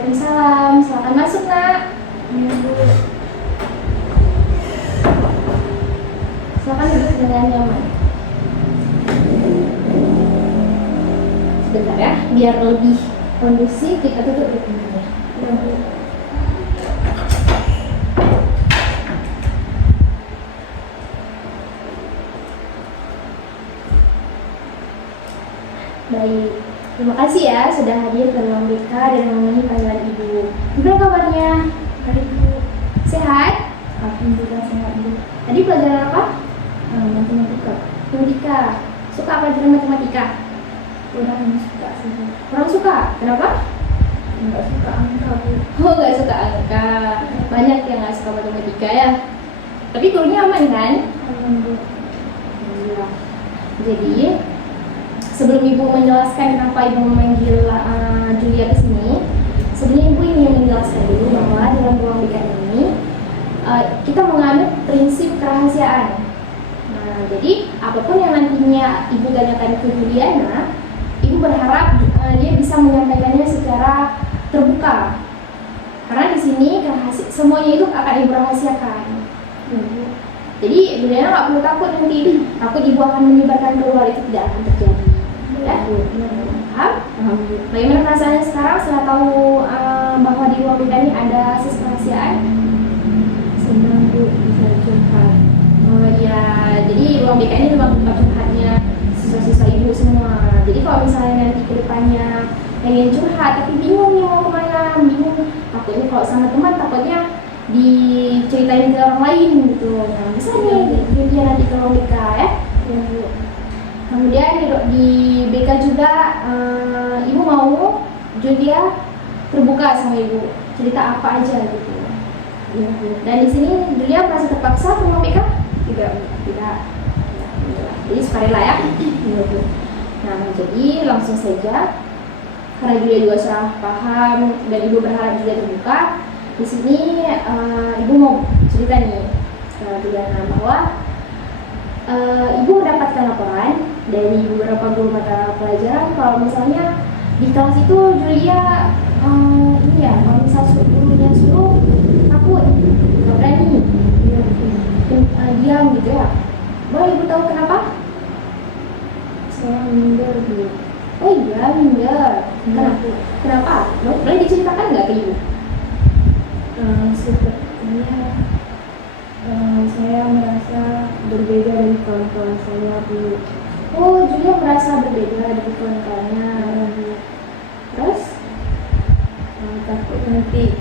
Waalaikumsalam. Silakan masuk, Nak. Iya, Bu. Silakan duduk dengan nyaman. Sebentar ya, biar lebih kondusif kita tutup pintunya. Iya, Bu. Baik, terima kasih ya sudah hadir ke ruang BK dan memenuhi panggilan Ibu. Gimana kabarnya? Baik, Bu. Sehat? Alhamdulillah sehat, Bu. Tadi pelajaran apa? Matematika. Matematika. Suka pelajaran matematika? Kurang suka sih, Bu. Kurang suka? Kenapa? Nggak suka angka, Bu. Oh, nggak suka angka. Banyak yang nggak suka matematika ya. Tapi gurunya aman kan? Aman, Bu. Alhamdulillah. Jadi, sebelum Ibu menjelaskan kenapa Ibu memanggil Julia ke sini, sebenarnya Ibu ingin menjelaskan dulu bahwa dalam ruang BK ini kita menganut prinsip kerahasiaan. Nah, jadi apapun yang nantinya Ibu tanyakan ke Juliana, Ibu berharap dia bisa menyampaikannya secara terbuka. Karena di sini semuanya itu akan Ibu rahasiakan. Jadi Juliana nggak perlu takut nanti, takut Ibu akan menyebarkan keluar, itu tidak akan terjadi. Ya, paham? Bagaimana perasaannya sekarang setelah tahu bahwa di ruang BK ini ada sesi kerahasiaan? Senang, Bu, bisa curhat. Oh iya, jadi ruang BK ini memang tempat curhatnya siswa-siswa Ibu semua. Jadi kalau misalnya nanti ke depannya pengen curhat tapi bingung nih mau kemana, bingung, takutnya kalau sama teman takutnya diceritain ke orang lain gitu. Nah, bisa nih dia nanti ke ruang BK ya. Iya, Bu. Kemudian di BK juga Ibu mau Julia terbuka sama Ibu, cerita apa aja gitu. Iya, Bu. Dan di sini Julia merasa terpaksa ke ruang BK? Tidak, Bu. Tidak. Jadi sukarela ya. Iya, Bu. Nah, jadi langsung saja karena Julia juga sudah paham dan Ibu berharap Julia terbuka. Di sini Ibu mau cerita nih ke Juliana bahwa Ibu mendapatkan laporan dari beberapa guru mata pelajaran kalau misalnya di kelas itu Julia ini ya, kalau misalnya gurunya suruh takut, nggak berani, diam gitu ya. Boleh Ibu tahu kenapa? Saya minder, Bu. Oh iya, minder. Kenapa? Boleh diceritakan nggak ke Ibu? Sepertinya saya merasa berbeda dari kawan-kawan saya, Bu. Oh, Julia merasa berbeda dari kawan-kawannya. Terus? Takut nanti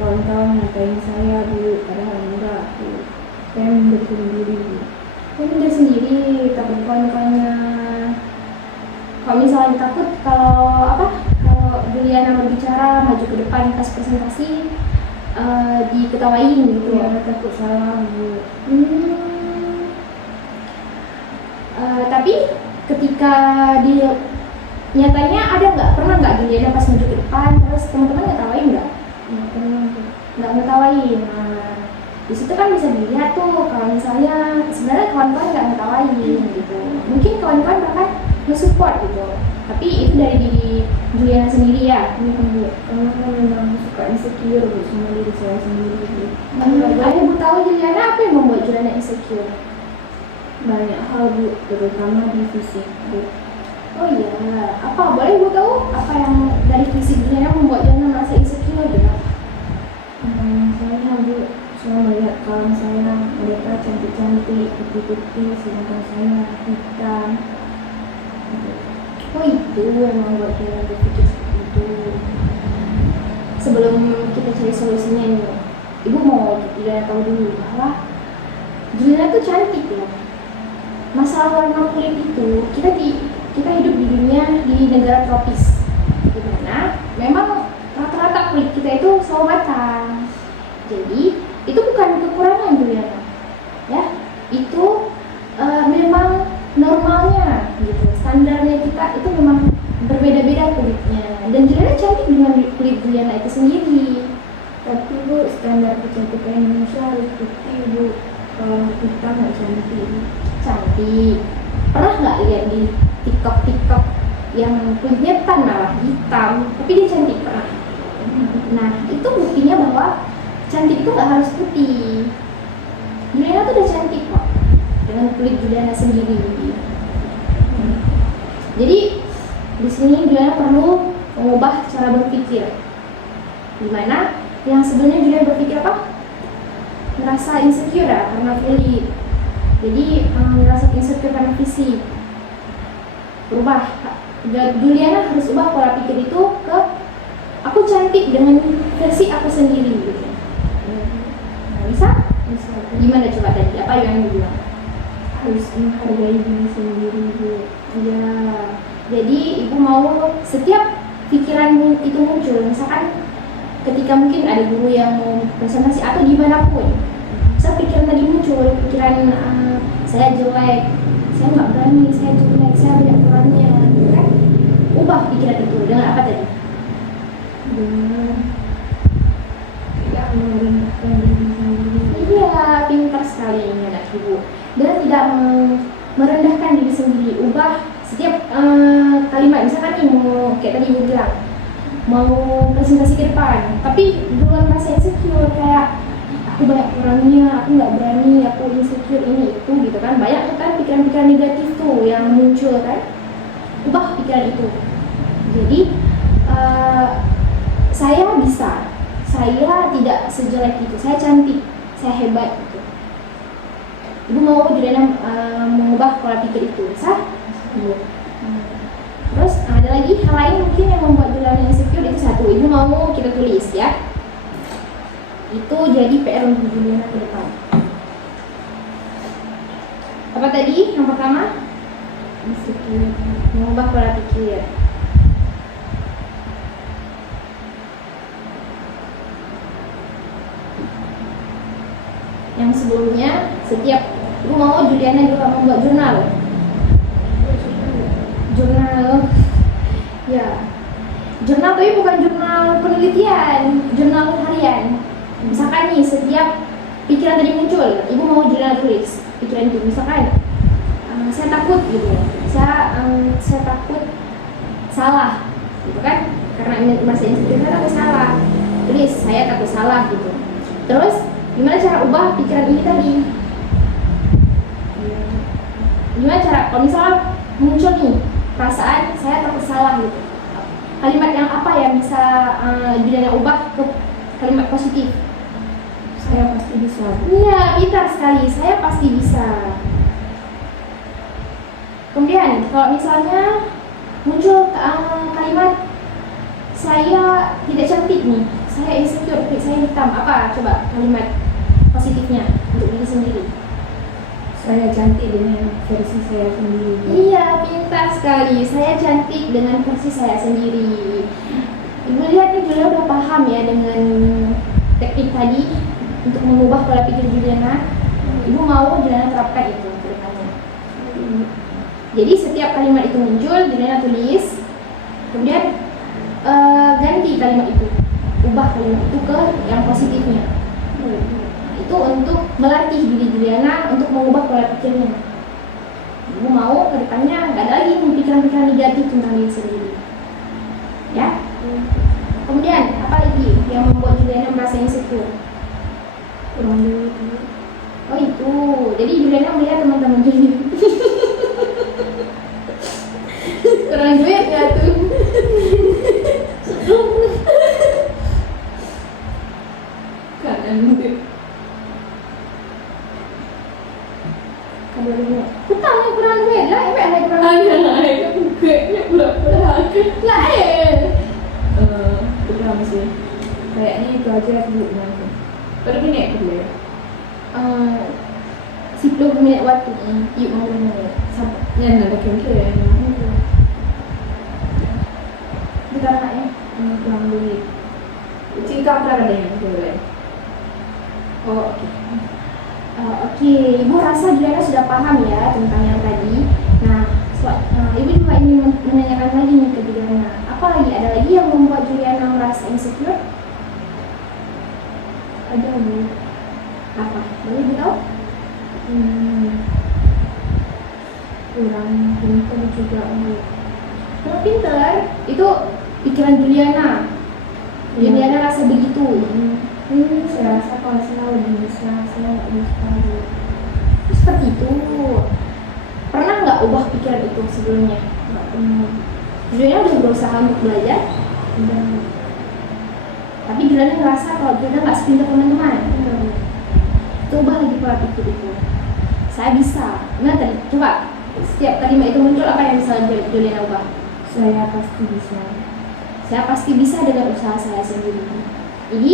kawan-kawan ngatain saya, Bu. Padahal enggak, Bu. Saya minder sendiri, Bu. Minder sendiri, takut kawan-kawannya. Kalau misalnya takut kalau Juliana berbicara maju ke depan pas presentasi diketawain gitu. Ya, takut salah, Bu. Tapi ketika di nyatanya pernah nggak Juliana pas maju ke depan terus teman-teman ngetawain nggak? Nggak pernah, Bu. Nggak ngetawain. Nah, di situ kan bisa dilihat tuh kalau misalnya sebenarnya kawan-kawan nggak ngetawain gitu. Mungkin kawan-kawan bahkan nge-support gitu. Tapi itu dari diri Juliana sendiri ya. Bu. Karena saya memang suka insecure, Bu, sama diri saya sendiri, Bu. Ada Ibu tahu Juliana apa yang membuat Juliana insecure? Banyak hal, Bu, terutama di fisik, Bu. Oh iya, apa boleh Ibu tahu apa yang dari fisik Juliana membuat Juliana merasa insecure gitu? Saya, Bu, saya melihat kawan saya, mereka cantik-cantik, putih-putih, sedangkan saya hitam. Oh itu yang membuat Juliana berpikir seperti itu. Sebelum kita cari solusinya ini, Ibu mau Juliana tahu dulu bahwa Juliana tuh cantik ya. Masalah warna kulit itu kita hidup di dunia di negara tropis, dimana memang rata-rata kulit kita itu selalu batang. Jadi itu bukan kekurangan Juliana, ya itu memang normalnya gitu. Standarnya kita itu memang berbeda-beda kulitnya. Dan Juliana cantik dengan kulit Juliana itu sendiri. Tapi, Bu, standar kecantikan Indonesia harus putih, Bu. Kalau hitam nggak cantik. Cantik. Pernah nggak lihat di TikTok yang kulitnya tan malah hitam, tapi dia cantik? Pernah? Nah, itu buktinya bahwa cantik itu nggak harus putih. Juliana tuh udah cantik kok dengan kulit Juliana sendiri. Jadi di sini Juliana perlu mengubah cara berpikir. Dimana yang sebelumnya Juliana berpikir apa? Merasa insecure ya, karena kulit. Jadi merasa insecure karena fisik. Berubah. Juliana harus ubah pola pikir itu ke aku cantik dengan versi aku sendiri gitu. Nah, bisa? Bisa. Gimana coba tadi? Apa yang dibilang? Harus menghargai diri sendiri Bu. Ya, jadi ibu mau setiap pikiran itu muncul, misalkan ketika mungkin ada guru yang mau presentasi atau dimanapun, saya pikiran tadi muncul, pikiran saya jelek, saya nggak berani, saya jelek, saya banyak kurangnya, gitu kan? Ubah pikiran itu dengan apa tadi? Dengan tidak merendahkan diri sendiri. Iya, pintar sekali ini anak ibu. Dan tidak merendahkan diri sendiri. Ubah setiap kalimat, misalkan nih mau kayak tadi ibu bilang, mau presentasi ke depan, tapi duluan merasa insecure kayak aku banyak kurangnya, aku nggak berani, aku insecure ini itu gitu kan. Banyak kan pikiran-pikiran negatif tuh yang muncul kan. Ubah pikiran itu. Jadi saya bisa, saya tidak sejelek itu, saya cantik, saya hebat gitu. Ibu mau Juliana mengubah pola pikir itu, bisa? Terus ada lagi hal lain mungkin yang membuat Juliana insecure, itu satu. Ibu mau kita tulis ya. Itu jadi PR untuk Juliana ke depan. Apa tadi? Yang pertama? Insecure. Mengubah pola pikir. Yang sebelumnya, setiap ibu mau Juliana juga membuat jurnal. Jurnal, ya, jurnal tapi bukan jurnal penelitian, jurnal harian. Misalkan nih setiap pikiran tadi muncul, ibu mau jurnal tulis pikiran itu. Misalkan saya takut gitu, saya takut salah, gitu kan? Karena ini merasa insecure, saya takut salah. Tulis saya takut salah gitu. Terus gimana cara ubah pikiran ini tadi? Gimana cara kalau misalnya muncul nih perasaan saya takut salah gitu, kalimat yang apa yang bisa Juliana ubah ke kalimat positif? Saya pasti bisa. Iya, pintar sekali, saya pasti bisa. Kemudian kalau misalnya muncul kalimat saya tidak cantik nih, saya insecure, kulit saya hitam, apa coba kalimat positifnya untuk diri sendiri? Saya cantik dengan versi saya sendiri. Iya, pintar sekali. Saya cantik dengan versi saya sendiri. Ibu lihat nih, Juliana udah paham ya dengan teknik tadi untuk mengubah pola pikir Juliana. Ibu mau Juliana terapkan itu ke depannya. Jadi setiap kalimat itu muncul, Juliana tulis, kemudian ganti kalimat itu, ubah kalimat itu ke yang positifnya. Itu untuk melatih diri Juliana untuk mengubah pola pikirnya. Ibu mau ke depannya nggak ada lagi pikiran-pikiran negatif tentang diri sendiri. Ya. Kemudian apa lagi yang membuat Juliana merasa insecure? Kurang duit. Oh itu, jadi Juliana melihat teman-teman Juliana kurang duit nggak tuh? Karena duit. Kalau duit, hutang yang kurang duit lah, efek ada kurang duit. Ada kan duitnya pula-pula. Lah Kurang sih. Kayaknya itu aja Bu nanti. Per menit dulu ya. 10 minit waktu yuk mau menit sampai Yan ada kira-kira kita nak ya. kurang duit. Cinta apa ada yang boleh? Oh oke. Oke, Ibu rasa Juliana sudah paham ya tentang yang tadi. Nah, Ibu juga ingin menanyakan lagi nih ke Juliana. Apa lagi? Ada lagi yang membuat Juliana merasa insecure? Ada Bu. Apa? Boleh beritahu? Kurang pintar juga Bu. Kalau pinter, itu pikiran Juliana. Juliana rasa begitu. Saya rasa kalau saya lebih bisa, saya nggak bisa. Seperti itu. Pernah nggak ubah pikiran itu sebelumnya? Nggak pernah. Juliana udah berusaha untuk belajar, Udah. tapi Juliana ngerasa kalau Juliana nggak sepintar teman-teman. Coba lagi pola pikir itu. Saya bisa. Nah tadi coba setiap kalimat itu muncul apa yang bisa Juliana ubah? Saya pasti bisa. Saya pasti bisa dengan usaha saya sendiri. Jadi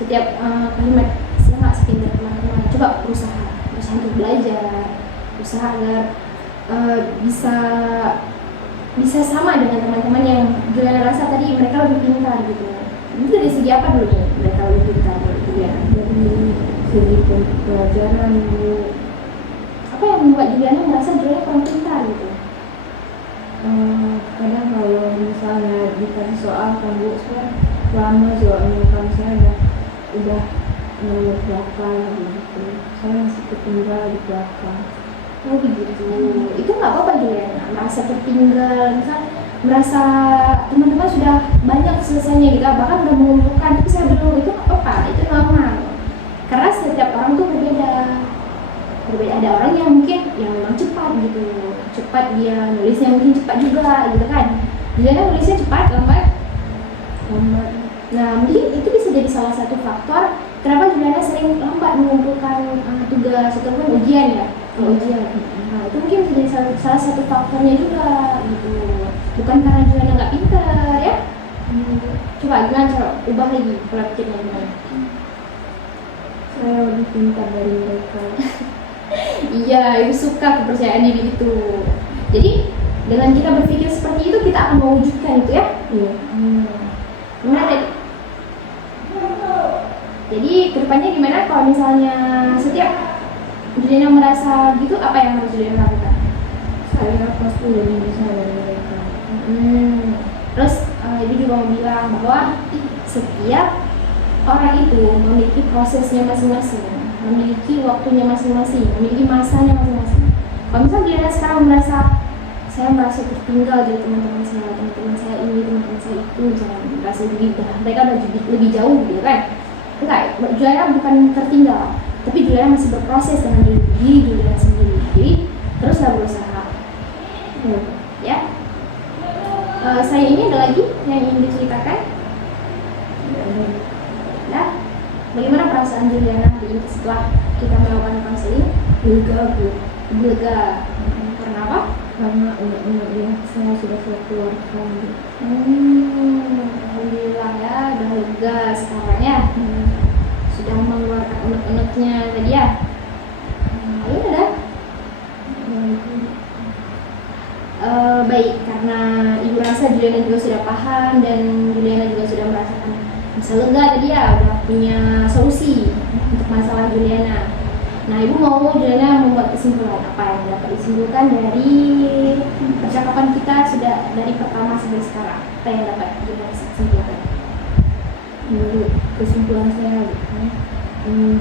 setiap kalimat saya nggak sepintar teman-teman. Coba berusaha untuk belajar, usaha agar bisa sama dengan teman-teman yang Juliana rasa tadi mereka lebih pintar gitu. Itu dari segi apa dulu nih mereka lebih pintar dari Juliana? Dari segi pelajaran, Bu. Apa yang membuat Juliana merasa Juliana kurang pintar gitu? Kadang kalau misalnya dikasih soal kan Bu, saya lama jawabnya, kan saya udah nomor belakang gitu. Saya masih ketinggal di belakang. Oh begitu. Itu nggak apa-apa Juliana merasa tertinggal, misal merasa teman-teman sudah banyak selesainya gitu, bahkan udah mengumpulkan tapi saya belum, itu nggak apa-apa, itu normal. Karena setiap orang tuh berbeda. Ada orang yang mungkin yang memang cepat gitu, cepat dia nulisnya mungkin cepat juga gitu kan. Juliana nulisnya cepat, lambat. Nah mungkin itu bisa jadi salah satu faktor kenapa Juliana sering lambat mengumpulkan tugas ataupun ujian ya. Ujian. Nah itu mungkin bisa jadi salah satu faktornya juga gitu. Bukan karena Juliana nggak pintar ya. Coba gimana cara ubah lagi pola pikirnya gimana? Saya lebih pintar dari mereka. Iya, ibu suka kepercayaan diri itu. Jadi dengan kita berpikir seperti itu kita akan mewujudkan itu ya. Iya. Gimana tadi? Jadi kedepannya gimana kalau misalnya setiap Juliana merasa gitu, apa yang harus Juliana lakukan? Saya pasti lebih bisa dari mereka. Terus ibu juga mau bilang bahwa setiap orang itu memiliki prosesnya masing-masing, memiliki waktunya masing-masing, memiliki masanya masing-masing. Kalau misalnya Juliana sekarang saya merasa tertinggal dari teman-teman saya ini, teman-teman saya itu, misalnya merasa mereka udah lebih jauh gitu kan. Enggak, Juliana bukan tertinggal, tapi Juliana masih berproses dengan diri Juliana sendiri. Jadi teruslah berusaha. Ya. Saya ini ada lagi yang ingin diceritakan. Nah, bagaimana perasaan Juliana setelah kita melakukan konseling? Lega, Bu. Lega. Karena apa? Karena unek-unek yang saya sudah saya keluarkan. Alhamdulillah ya, udah lega sekarang ya. Sudah mengeluarkan unek-uneknya tadi ya. Ya udah. Baik, karena ibu rasa Juliana juga sudah paham dan Juliana juga sudah merasakan bisa lega tadi ya, udah punya solusi untuk masalah Juliana. Nah, ibu mau Juliana membuat kesimpulan apa yang dapat disimpulkan dari percakapan kita sudah dari pertama sampai sekarang, apa yang dapat Juliana simpulkan? Menurut kesimpulan saya,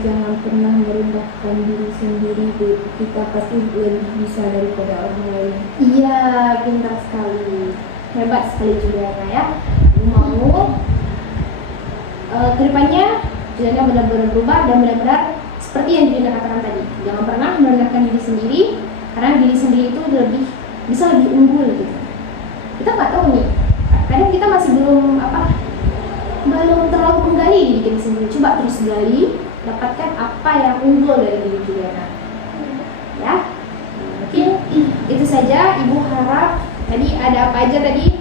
jangan pernah merendahkan diri sendiri, Bu. Kita pasti lebih bisa daripada orang lain. Iya, pintar sekali, hebat sekali Juliana ya. Ibu mau kedepannya Juliana benar-benar berubah dan benar-benar seperti yang Juliana katakan tadi, jangan pernah merendahkan diri sendiri, karena diri sendiri itu bisa lebih unggul gitu. Kita nggak tahu nih, kadang kita masih belum terlalu menggali diri kita sendiri. Coba terus gali, dapatkan apa yang unggul dari diri Juliana. Ya, mungkin itu saja. Ibu harap tadi ada apa aja tadi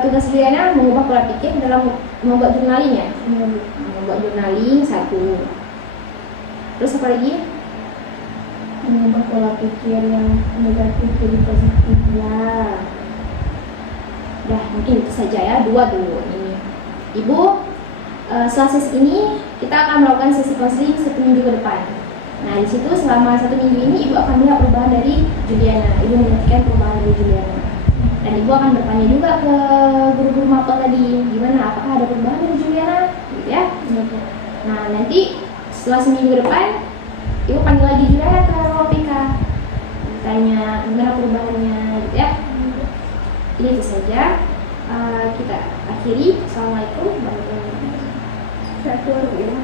tugas Juliana mengubah pola pikir dalam membuat journaling ya. Membuat journaling satu. Terus apa lagi? Mengubah pola pikir yang negatif jadi positif. Ya. Dah, mungkin itu saja ya, 2 dulu ini. Ibu, setelah sesi ini kita akan melakukan sesi konseling 1 minggu ke depan. Nah, di situ selama 1 minggu ini ibu akan melihat perubahan dari Juliana. Ibu menyaksikan perubahan dari Juliana. Dan ibu akan bertanya juga ke guru-guru mapel tadi, gimana, apakah ada perubahan dari Juliana, gitu ya. Nah, nanti setelah seminggu depan, ibu panggil lagi Juliana ke ruang PK, tanya gimana perubahannya, gitu ya. Ini itu saja, kita akhiri. Assalamualaikum warahmatullahi wabarakatuh. Satu orang